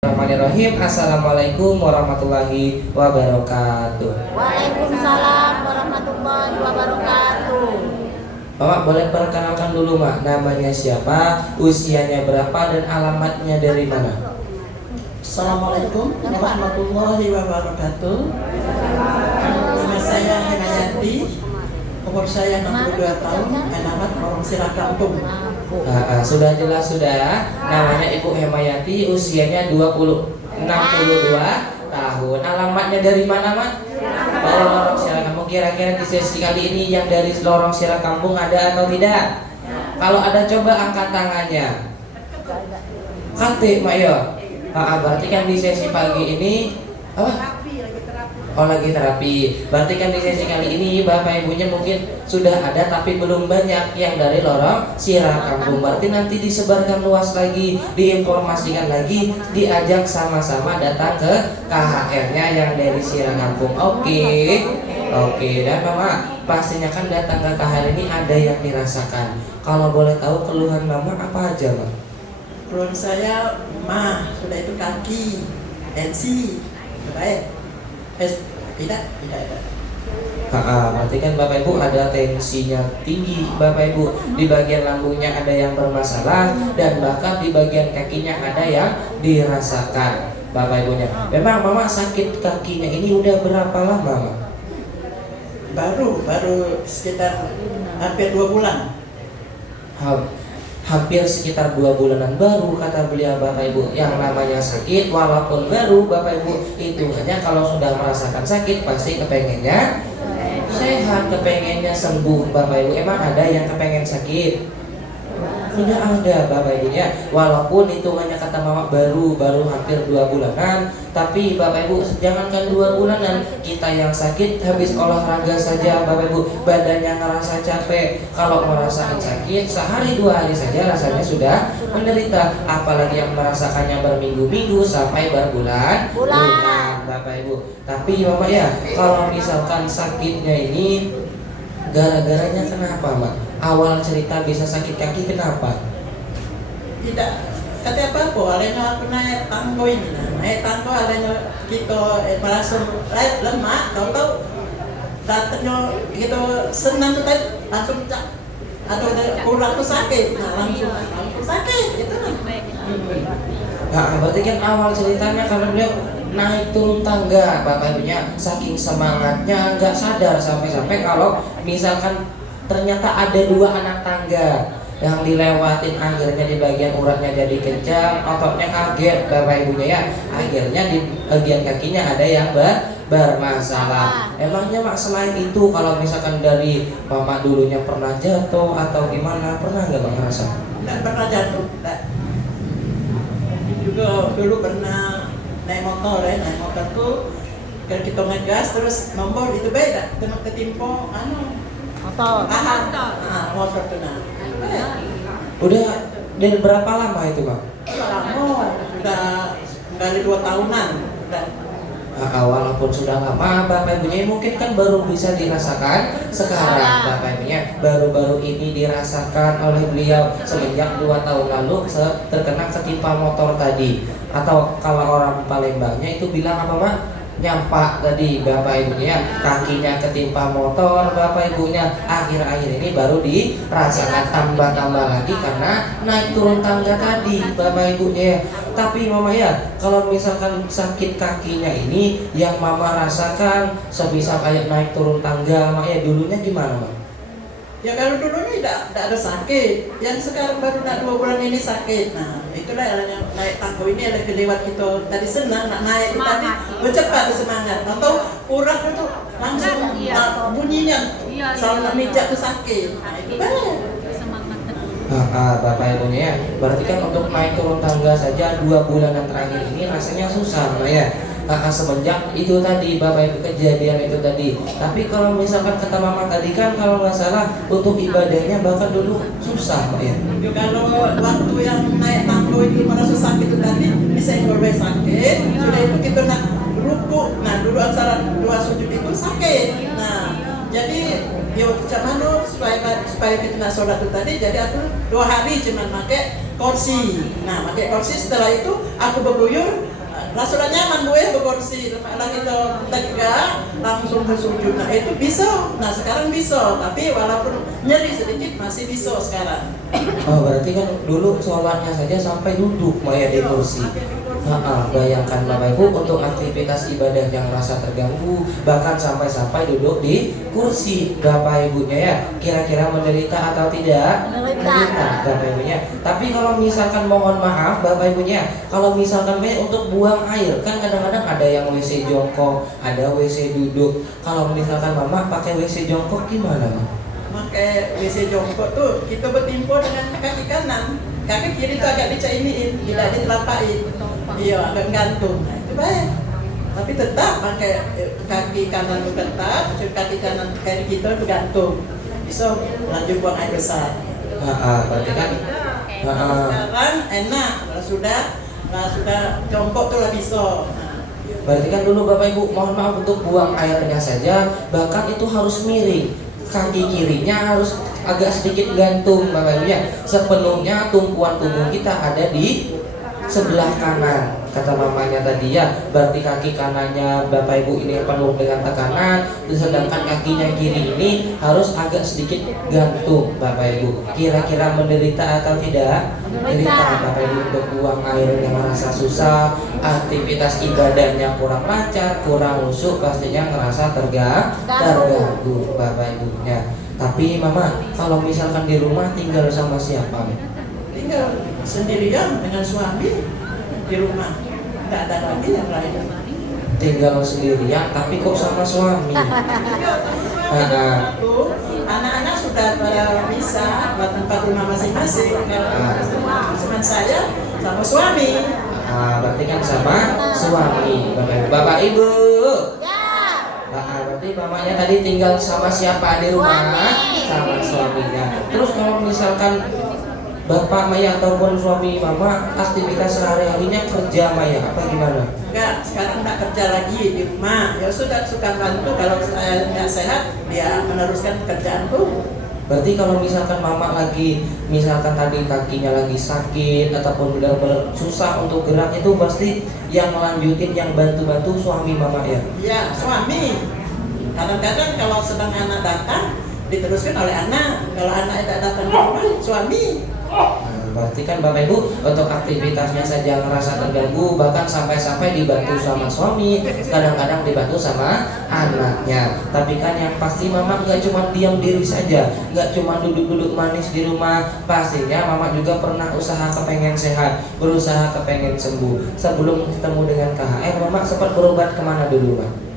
Bismillahirrahmanirrahim. Assalamualaikum warahmatullahi wabarakatuh. Waalaikumsalam warahmatullahi wabarakatuh. Bapak boleh perkenalkan dulu Mak, namanya siapa, usianya berapa, dan alamatnya dari mana? Assalamualaikum warahmatullahi wabarakatuh. Nama saya Henayati, umur saya 62 tahun, alamat Lorong Sirah Kampung. Sudah jelas sudah. Namanya Ibu Hemayati, usianya 62 tahun. Alamatnya dari mana Mak? Dari Lorong Sirah Kampung. Kira-kira di sesi kali ini yang dari Lorong Sirah Kampung ada atau tidak? Kalau ada coba angkat tangannya. Kate Mak ya. Berarti kan di sesi pagi ini apa? Oh, lagi terapi. Berarti kan di sesi kali ini Bapak Ibunya mungkin sudah ada tapi belum banyak yang dari Lorong Sirah Kampung. Berarti nanti disebarkan luas lagi, diinformasikan lagi, diajak sama-sama datang ke KHR-nya yang dari Sirah Kampung. Oke. Dan Mama pastinya kan datang ke KHR ini ada yang dirasakan. Kalau boleh tahu keluhan Mama apa aja, Mak? Keluhan saya, sudah itu kaki, tensi, baik. Tidak. Berarti kan Bapak Ibu ada tensinya tinggi Bapak Ibu. Di bagian lambungnya ada yang bermasalah, dan bahkan di bagian kakinya ada yang dirasakan Bapak Ibunya. Memang Mama sakit kakinya ini udah berapa lama Mama? Baru sekitar hampir 2 bulan. Hampir sekitar 2 bulanan baru kata beliau Bapak Ibu. Yang namanya sakit walaupun baru Bapak Ibu, hitungannya kalau sudah merasakan sakit pasti kepengennya sehat, kepengennya sembuh Bapak Ibu. Emang ada yang kepengen sakit? Tidak ada Bapak Ibunya. Walaupun hitungannya kata Mama baru hampir 2 bulanan, tapi Bapak Ibu jangankan 2 bulanan, kita yang sakit habis olahraga saja Bapak Ibu badannya ngerasa capek. Kalau merasakan sakit sehari 2 hari saja rasanya sudah menderita, apalagi yang merasakannya berminggu-minggu sampai berbulan-bulan Bapak Ibu. Tapi Mama ya, kalau misalkan sakitnya ini gara-garanya kenapa Mak? Awal cerita bisa sakit kaki kenapa? Tidak, kata apa? Alena aku naik tanggo ini, naik tanggo alena kita merasa lemak, tahu datangnya gitu senang tuh tadi langsung cak atau kurang tuh sakit, langsung sakit gitu. Berarti kan awal ceritanya karena beliau naik turun tangga Bapak Ibunya, saking semangatnya nggak sadar sampai-sampai kalau misalkan ternyata ada 2 anak tangga yang dilewatin, akhirnya di bagian uratnya jadi kencang, ototnya kaget Bapak Ibunya ya, akhirnya di bagian kakinya ada yang bermasalah. Emangnya Mak selain itu kalau misalkan dari Mama dulunya pernah jatuh atau gimana, pernah nggak Mak ngerasa? Tidak pernah jatuh, juga dulu pernah naik motor tuh kalau kita ngegas terus nombor itu beda, ketimpo Motor. motor tuh Udah dari berapa lama itu Bang? sudah dari 2 tahunan udah. Walaupun sudah lama Bapak Ibunya mungkin kan baru bisa dirasakan sekarang Bapak Ibunya, baru-baru ini dirasakan oleh beliau semenjak 2 tahun lalu terkena ketimpa motor tadi. Atau kalau orang Palembangnya itu bilang apa Mak? Nyampak tadi Bapak Ibunya, kakinya ketimpa motor Bapak Ibunya, akhir-akhir ini baru dirasakan tambah lagi karena naik turun tangga tadi Bapak Ibunya. Tapi Mama ya, kalau misalkan sakit kakinya ini yang Mama rasakan sebisa kayak naik turun tangga Mak ya, dulunya gimana Mak? Ya kalau dulunya tidak ada sakit, yang sekarang baru 2 bulan ini sakit. Nah itulah yang naik tangga ini ada kelewat kita tadi senang nak naik tadi bercepat semangat. Atau urat itu langsung bunyinya soal mijak itu sakit. Nah itu baik. Bapak Ibunya ya, berarti kan untuk naik turun tangga saja 2 bulanan terakhir ini rasanya susah Mak ya. Semenjak itu tadi Bapak Ibu kejadian itu tadi. Tapi kalau misalkan kata Mama tadi kan kalau nggak salah untuk ibadahnya bahkan dulu susah Pak ya. Kalau waktu yang naik tangga itu merasa sakit itu tadi bisa yang sakit. Sudah itu kita nak ruku. Nah dulu antara 2 sujud itu sakit. Nah jadi ya cuman supaya kita nak sholat itu tadi, jadi aku 2 hari cuman pakai kursi. Nah pakai kursi, setelah itu aku berbuyur Nah sudah nyaman gue berkursi, lepas itu tegak langsung ke sujud. Nah itu bisa. Nah sekarang bisa, tapi walaupun nyeri sedikit masih bisa sekarang. Oh, berarti kan dulu sholatnya saja sampai duduk Maya di kursi. Bayangkan Bapak Ibu untuk aktivitas ibadah yang rasa terganggu, bahkan sampai-sampai duduk di kursi Bapak Ibunya ya. Kira-kira menderita atau tidak? Menderita. Bapak Ibunya. Tapi kalau misalkan mohon maaf Bapak Ibunya, kalau misalkan untuk buang air, kan kadang-kadang ada yang WC jongkok, ada WC duduk. Kalau misalkan Mama pakai WC jongkok gimana, Mama? Pakai WC jongkok tuh kita bertimpo dengan kaki kanan, kaki kiri tuh agak dicainiin, tidak ditelapain. Iya, agak gantung. Nah, itu baik. Tapi tetap pakai kaki kanan itu tetap, kaki kanan kiri kita itu gantung. Bisa lanjut buang air besar. Berarti kan Sekarang enak, kalau sudah jongkok tuh lah bisa. berarti kan dulu Bapak Ibu mohon maaf untuk buang airnya saja, bahkan itu harus miring. Kaki kirinya harus agak sedikit gantung Bapak Ibu ya. Sepenuhnya tumpuan tubuh kita ada di sebelah kanan, kata mamanya tadi ya. Berarti kaki kanannya Bapak Ibu ini penuh dengan tekanan, sedangkan kakinya kiri ini harus agak sedikit gantung Bapak Ibu. Kira-kira menderita atau tidak? Menderita Bapak Ibu untuk buang air yang merasa susah, aktivitas ibadahnya kurang lancar, kurang husuk, pastinya ngerasa terganggu Bapak Ibunya. Tapi Mama, kalau misalkan di rumah tinggal sama siapa? Tinggal sendirian dengan suami di rumah, tidak ada lagi yang lain. Tinggal sendirian tapi kok sama suami. Anak-anak sudah pada bisa buat tempat rumah masing-masing. Cuma saya sama suami. Berarti kan sama suami Bapak Ibu. Ya. Berarti mamanya tadi tinggal sama siapa di rumah? Sama suaminya. Terus kalau misalkan Bapak Maya ataupun suami Mama aktivitas sehari-harinya kerja Maya apa gimana? Enggak, sekarang enggak kerja lagi di rumah. Ya sudah suka bantu, kalau saya nggak sehat dia meneruskan pekerjaanku. Berarti kalau misalkan Mama lagi misalkan tadi kakinya lagi sakit ataupun benar-benar susah untuk gerak, itu pasti yang melanjutin, yang bantu-bantu suami Mama ya? Iya, suami. Kadang-kadang kalau sedang anak datang diteruskan oleh anak. Kalau anak tidak datang ke rumah, suami. Berarti kan Bapak Ibu untuk aktivitasnya saja ngerasa terganggu, bahkan sampai-sampai dibantu sama suami, kadang-kadang dibantu sama anaknya. Tapi kan yang pasti Mama nggak cuma diam diri saja, nggak cuma duduk-duduk manis di rumah. Pastinya Mama juga pernah usaha kepengen sehat, berusaha kepengen sembuh. Sebelum ketemu dengan KHR, Mama sempat berobat kemana dulu, Mak?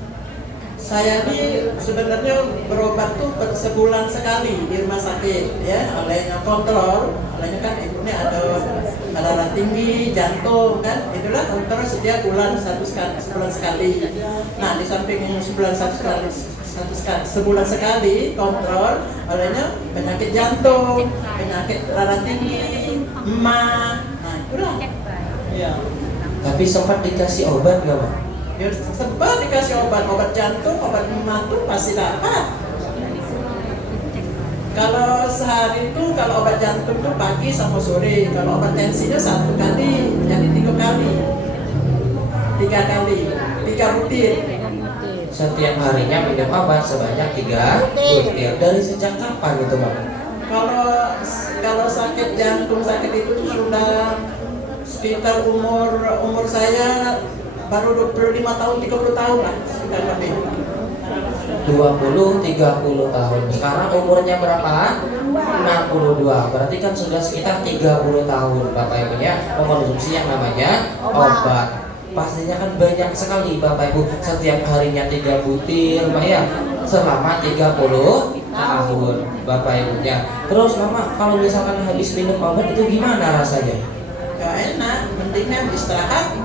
Saya ini sebenarnya berobat tuh sebulan sekali di rumah sakit, ya, olehnya kontrol, olehnya kan ibunya ada darah tinggi, jantung kan, itulah kontrol setiap bulan sebulan sekali. Nah di samping sebulan sekali kontrol, olehnya penyakit jantung, penyakit darah tinggi, emah, nah itulah. Ya. Tapi sempat dikasih obat nggak, Mak? Ya sempat dikasih obat jantung, obat emah tuh pasti dapat. Kalau sehari itu kalau obat jantung tuh pagi sama sore, kalau obat tensinya 1 kali, jadi 3 kali, 3 butir. Setiap harinya minum obat sebanyak 3 butir. Dari sejak kapan itu, Mak? Kalau sakit jantung sakit itu tuh sudah sekitar umur saya baru 25 tahun, 30 tahun lah, sekitar lebih. 20-30 tahun. Sekarang umurnya berapa? 62. Berarti kan sudah sekitar 30 tahun Bapak Ibunya mengkonsumsi yang namanya obat. Pastinya kan banyak sekali Bapak Ibu, setiap harinya 3 butir Mbak ya, selama 30 tahun Bapak Ibunya. Terus Mama kalau misalkan habis minum obat itu gimana rasanya? Gak enak, mendingan istirahat.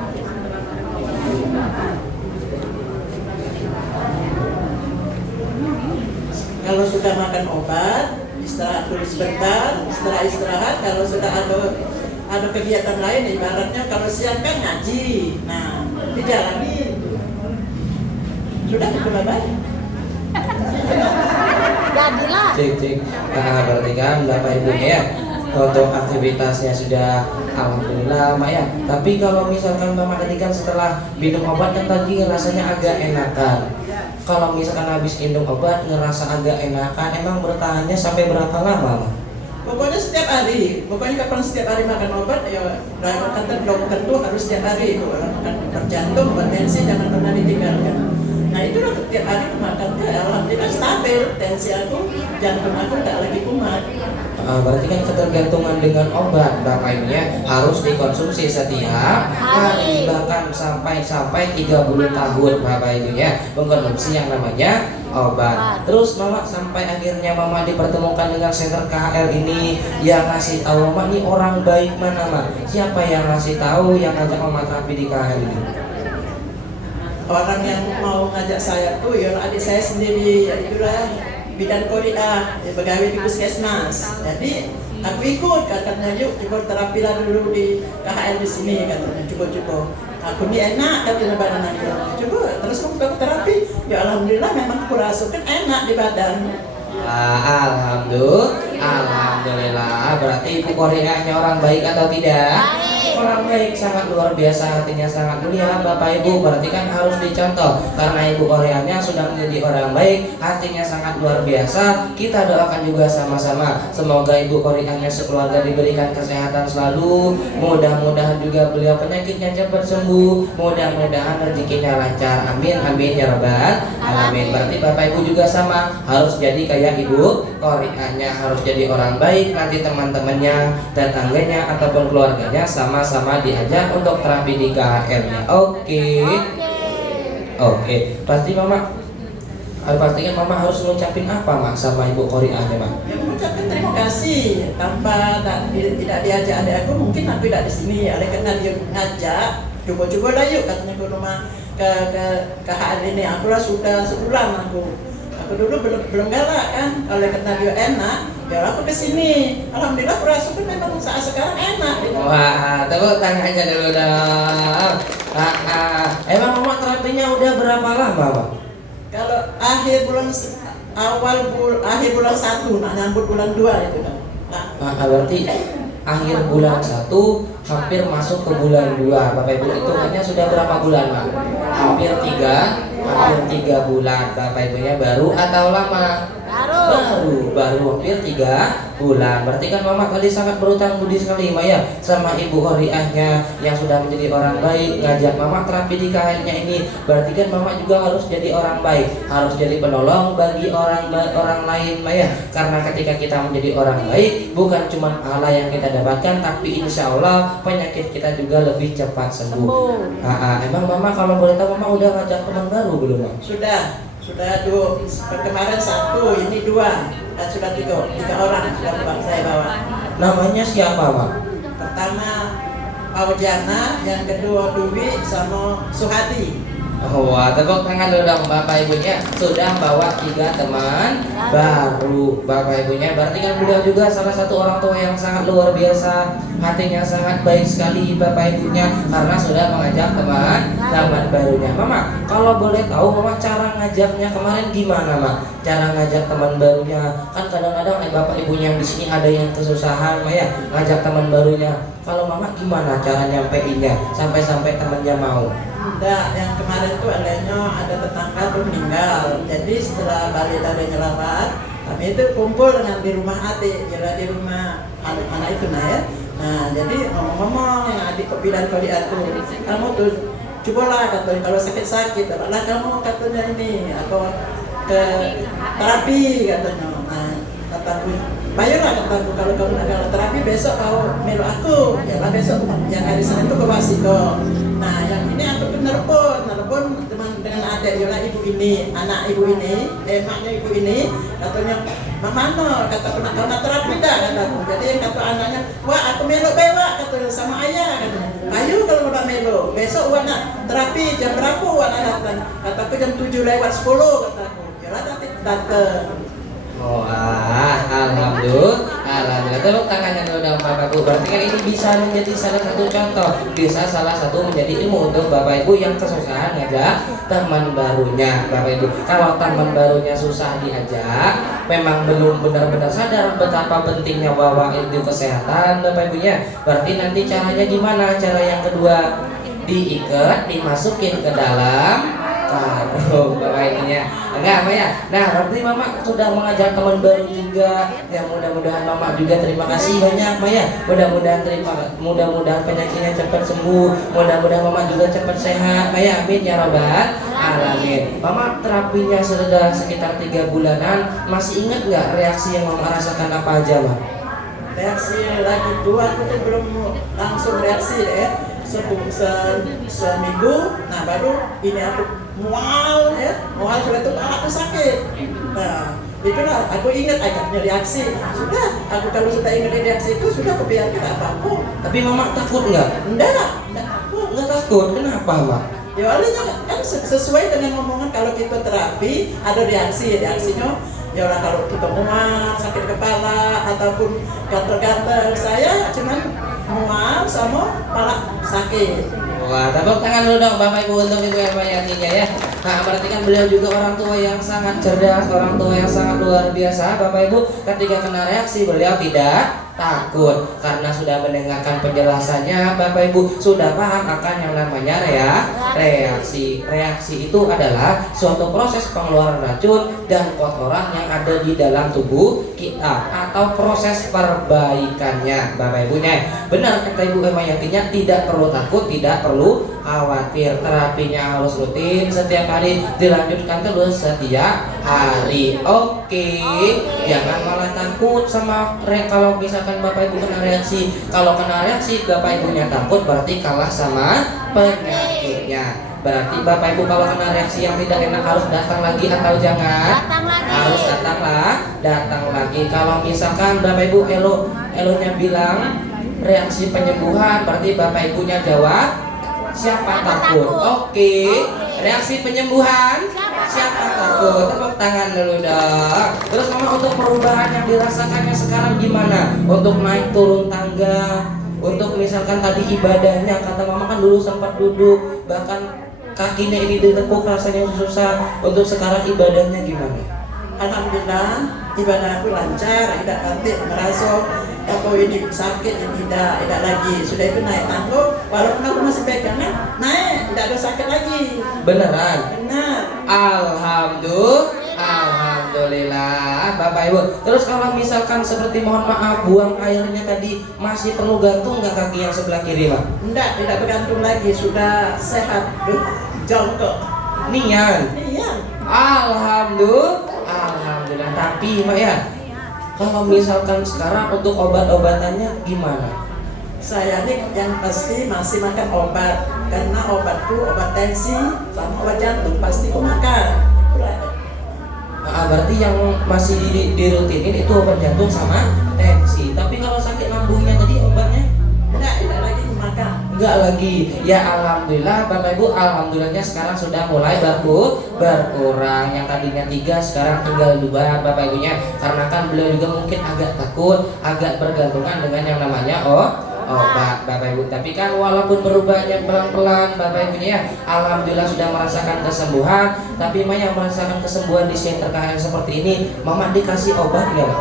Kalau sudah makan obat, istirahat dulu sebentar. Setelah istirahat, kalau sudah ada kegiatan lain, ibaratnya kalau siang kan ngaji, nah dijalani. Sudah mulai baik. Jadilah. Cek. Berarti kan Bapak Ibunya ya untuk aktivitasnya sudah alhamdulillah mak ya. Tapi kalau misalkan mama tadi kan setelah minum obat kan tadi rasanya agak enakan. Kalau misalkan habis minum obat ngerasa agak enakan, emang bertahannya sampai berapa lama mak? Pokoknya setiap hari, pokoknya kapan setiap hari makan obat ya kata dokter tuh harus setiap hari itu makan obat jantung, obat tensi jangan pernah ditinggalkan. Nah itulah setiap hari makan ya alhamdulillah stabil tensi aku, jantung aku tak lagi kumat. Berarti kan ketergantungan dengan obat Bapak Ibu ya harus dikonsumsi setiap hari bahkan sampai 30 tahun Bapak Ibu ya mengkonsumsi yang namanya obat. Terus mama sampai akhirnya mama dipertemukan dengan center KHL ini yang ngasih tahu mama ini orang baik mana mama? Siapa yang ngasih tahu yang ngajak mama terapi di KHL ini? Orang yang mau ngajak saya tuh ya adik saya sendiri, ya itulah bidan Korea, ya pegawai di puskesmas. Jadi aku ikut katanya yuk coba terapi lah dulu di KHL di sini katanya coba. Aku ini enak katanya badan aku. Coba terus aku terapi, ya alhamdulillah memang aku rasakan enak di badan. Alhamdulillah. Berarti Ibu Koreanya orang baik atau tidak? Orang baik, sangat luar biasa, hatinya sangat mulia Bapak Ibu. Berarti kan harus dicontoh karena Ibu Koreanya sudah menjadi orang baik, hatinya sangat luar biasa. Kita doakan juga sama-sama semoga Ibu Koreanya sekeluarga diberikan kesehatan selalu. Mudah-mudahan juga beliau penyakitnya cepat sembuh, mudah-mudahan rezekinya lancar. Amin amin ya rabbal alamin. Berarti Bapak Ibu juga sama, harus jadi kayak Ibu Koreanya, harus jadi orang baik. Nanti teman-temannya, tetangganya ataupun keluarganya sama-sama diajak untuk terapi di KHL-nya. Oke. Pasti mama, pastikan mama harus ngucapin apa mak sama Ibu Koreanya mak? Ya mengucapkan terima kasih. Tanpa tidak diajak adik aku mungkin aku tidak di sini. Oleh karena dia ngajak, coba-coba lah yuk katanya ke rumah ke KHL ini. Aku lah sudah sebulan aku dulu belum galak kan, oleh karena dia enak, ya aku kesini. Alhamdulillah aku rasakan memang saat sekarang enak. Wah, tepuk tangannya dulu dong. Emang mama terapinya udah berapa lama mak? Kalau akhir bulan 1, nak nyambut bulan 2 itu kan. Berarti akhir bulan 1 hampir masuk ke bulan 2. Bapak Ibu hitungannya sudah berapa bulan mak? Hampir 3 bulan. Bapak Ibunya baru atau lama? Baru hampir 3 bulan. Berarti kan mama tadi sangat berutang budi sekali Maya sama Ibu Koreanya yang sudah menjadi orang baik, ngajak mama terapi di KHL-nya ini. Berarti kan mama juga harus jadi orang baik, harus jadi penolong bagi orang lain Maya. Karena ketika kita menjadi orang baik, bukan cuma pahala yang kita dapatkan, tapi insya Allah penyakit kita juga lebih cepat sembuh. Emang mama kalau boleh tahu mama udah ngajak teman baru belum mak? Sudah 2, kemarin 1, ini 2, dan sudah 3 orang sudah saya bawa. Namanya siapa mak? Pertama Paujana, yang kedua Dwi sama Suhadi. Wah, tepuk tangan dulu dong Bapak Ibunya sudah bawa 3 teman baru Bapak Ibunya. Berarti kan beliau juga salah satu orang tua yang sangat luar biasa, hatinya sangat baik sekali Bapak Ibunya karena sudah mengajak teman barunya. Mama, kalau boleh tahu Mama cara ngajaknya kemarin gimana Mak? Cara ngajak teman barunya, kan kadang-kadang Bapak Ibunya yang di sini ada yang kesusahan ya ngajak teman barunya. Kalau Mama gimana cara nyampeinnya sampai temannya mau? Enggak, yang kemarin tuh ada tetangga tuh meninggal. Jadi setelah balik dari nyelawat, kami itu kumpul dengan di rumah adik, di rumah anak itu ya. Nah, jadi ngomong-ngomong yang adik bilang kalau diatur, kamu tuh cobalah katanya kalau sakit-sakit, lah kamu katanya ini atau ke terapi katanya. Nah, kataku, bayolah kataku kalau kamu nak terapi besok kau melu aku, ya lah besok yang hari Senin itu ke Wasiko. Nah, yang ini aku telepon teman dengan adik yola ibu ini, anak ibu ini, emaknya ibu ini, katanya, "Mama no, kata nak kau nak terapi dah," kataku. Jadi yang kata anaknya, "Wah, aku melo bawa," katanya sama ayah katanya. "Ayo kalau udah melo, besok wah nak terapi jam berapa wah nak datang?" Kataku jam 7:10 kataku. Yola datang. Alhamdulillah Alhamdulillah, tepuk tangannya dulu dong Bapak Ibu. Berarti kan ini bisa menjadi salah satu contoh, bisa salah satu menjadi ilmu untuk Bapak Ibu yang kesusahan ngajak teman barunya. Bapak Ibu, kalau teman barunya susah diajak, memang belum benar-benar sadar betapa pentingnya bahwa itu kesehatan Bapak Ibunya. Berarti nanti caranya gimana? Cara yang kedua, diikat, dimasukin ke dalam karung Bapak Ibunya. Enggak apa ya? Nah, berarti Mama sudah mengajak teman baru juga. Ya mudah-mudahan Mama juga terima kasih banyak Pak ya. Mudah-mudahan penyakitnya cepat sembuh. Mudah-mudahan Mama juga cepat sehat Pak ya. Amin ya rabbal alamin. Mama terapinya sudah sekitar 3 bulanan. Masih ingat nggak reaksi yang Mama rasakan apa aja, Mak? Reaksi lagi dua aku tuh belum langsung reaksi deh. Seminggu, nah baru ini aku mual sudah itu aku sakit. Nah itulah aku ingat agaknya reaksi. Sudah, aku kalau sudah ingat reaksi itu sudah aku biar kita apapun. Tapi Mama takut nggak? Enggak takut. Nggak takut, kenapa Mak? Ya awalnya kan sesuai dengan ngomongan kalau kita terapi ada reaksinya. Ya orang kalau kita mual, sakit kepala ataupun gatal-gatal, saya cuman mual sama kepala sakit. Wah, tepuk tangan dulu dong Bapak Ibu untuk Ibu Hermayatinya ya. Nah, berarti kan beliau juga orang tua yang sangat cerdas, orang tua yang sangat luar biasa Bapak Ibu. Ketika kena reaksi beliau tidak takut karena sudah mendengarkan penjelasannya. Bapak Ibu sudah paham akan yang namanya reaksi. Reaksi itu adalah suatu proses pengeluaran racun dan kotoran yang ada di dalam tubuh kita atau proses perbaikannya Bapak Ibunya. Benar kata Ibu Hermayatinya, tidak perlu takut, tidak perlu khawatir. Terapinya harus rutin setiap hari, dilanjutkan terus setiap hari. Oke. Jangan malah takut sama kalau misalkan Bapak Ibu kena reaksi. Kalau kena reaksi Bapak Ibunya takut, berarti kalah sama penyakitnya. Berarti Bapak Ibu kalau kena reaksi yang tidak enak harus datang lagi atau jangan? Datang lagi. Harus datang lagi. Kalau misalkan Bapak Ibu elonya bilang reaksi penyembuhan, berarti Bapak Ibunya jawab siapa takut? Oke. Reaksi penyembuhan, siapa takut? Tepuk tangan dulu dong. Terus Mama untuk perubahan yang dirasakannya sekarang gimana? Untuk naik turun tangga, untuk misalkan tadi ibadahnya, kata Mama kan dulu sempat duduk, bahkan kakinya ini ditekuk rasanya susah. Untuk sekarang ibadahnya gimana? Alhamdulillah ibadah aku lancar, tidak nanti merasa aku ini sakit, ini tidak lagi. Sudah itu naik tangga, walaupun aku masih pegangan, naik, tidak ada sakit lagi. Beneran? Benar. Alhamdulillah Bapak Ibu. Terus kalau misalkan seperti mohon maaf buang airnya tadi masih perlu gantung nggak kaki yang sebelah kiri Pak? Tidak bergantung lagi, sudah sehat. Jongkok. Nian. Alhamdulillah. Tapi Mak ya, kalau misalkan sekarang untuk obat-obatannya gimana? Saya ini yang pasti masih makan obat, karena obatku obat tensi sama obat jantung pasti ku makan. Berarti yang masih dirutinin itu obat jantung sama tensi. Tapi kalau sakit lambungnya tadi obatnya? Tidak lagi ku makan. Enggak lagi. Ya alhamdulillah Bapak Ibu, alhamdulillahnya sekarang sudah mulai berkurang. Yang tadinya 3 sekarang tinggal 2 Bapak Ibunya. Karena kan beliau juga mungkin agak takut, agak bergantungan dengan yang namanya obat Bapak Ibu. Tapi kan walaupun berubahnya pelan-pelan Bapak Ibunya ya, alhamdulillah sudah merasakan kesembuhan. Tapi Maya merasakan kesembuhan di center KHL seperti ini, Mama dikasih obat nggak?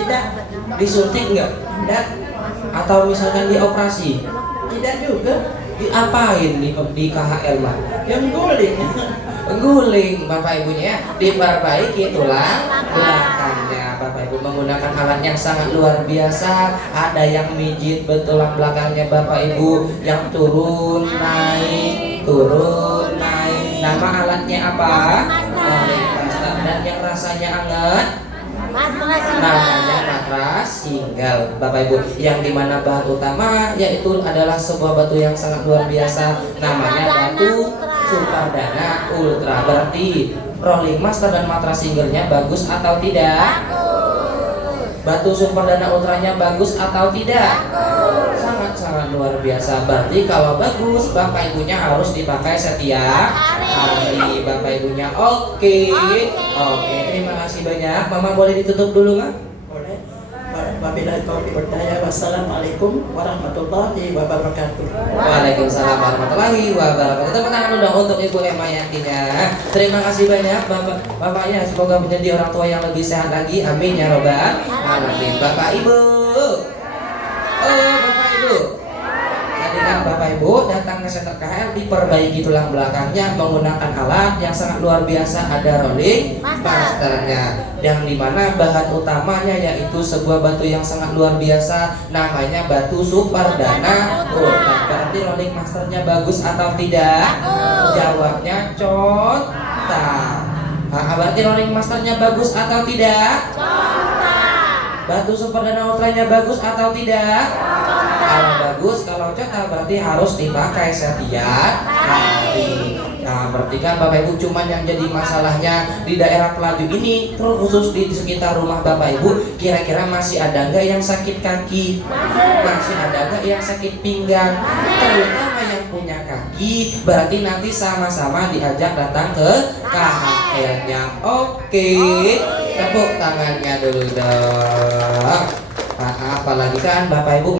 Tidak. Disuntik nggak? Tidak. Atau misalkan dioperasi? Tidak juga. Diapain di KHL Mak? Yang guling. Guling Bapak Ibunya ya, diperbaiki tulang belakangnya Bapak Ibu menggunakan alat yang sangat luar biasa. Ada yang mijit tulang belakangnya Bapak Ibu, yang turun naik. Nama alatnya apa? Dan yang rasanya hangat namanya matras single Bapak Ibu, yang dimana bahan utama yaitu adalah sebuah batu yang sangat luar biasa, namanya batu Supardana Ultra. Berarti Rolling Master dan matras singlenya bagus atau tidak? Batu Supardana Ultranya bagus atau tidak? Sangat luar biasa. Berarti kalau bagus Bapak Ibunya harus dipakai setiap hari Bapak Ibunya. Oke, terima kasih banyak. Mama boleh ditutup dulu Mak? Boleh. Wabillahi taufiq wal hidayah. Wassalamualaikum warahmatullahi wabarakatuh. Waalaikumsalam warahmatullahi wabarakatuh. Tepuk tangan dong untuk Ibu Emayantinya. Terima kasih banyak bapaknya. Semoga menjadi orang tua yang lebih sehat lagi. Amin ya robbal alamin. Bapak Ibu. Oh, Bapak Ibu. Tadi kan Bapak Ibu datang ke Center KL diperbaiki tulang belakangnya menggunakan alat yang sangat luar biasa, ada rolling masternya, yang dimana bahan utamanya yaitu sebuah batu yang sangat luar biasa, namanya batu Superdana Ultra. Berarti rolling masternya bagus atau tidak? Jawabnya contoh. Nah, berarti rolling masternya bagus atau tidak? Batu Superdana Ultranya bagus atau tidak? Kalau bagus, kalau contoh berarti harus dipakai setiap hari. Nah, berarti kan Bapak Ibu cuman yang jadi masalahnya di daerah Pelaju ini, terus khusus di sekitar rumah Bapak Ibu, kira-kira masih ada nggak yang sakit kaki? Masih ada nggak yang sakit pinggang? Terutama yang punya kaki, berarti nanti sama-sama diajak datang ke KHL-nya. Oke, tepuk tangannya dulu dong. Apalagi kan Bapak Ibu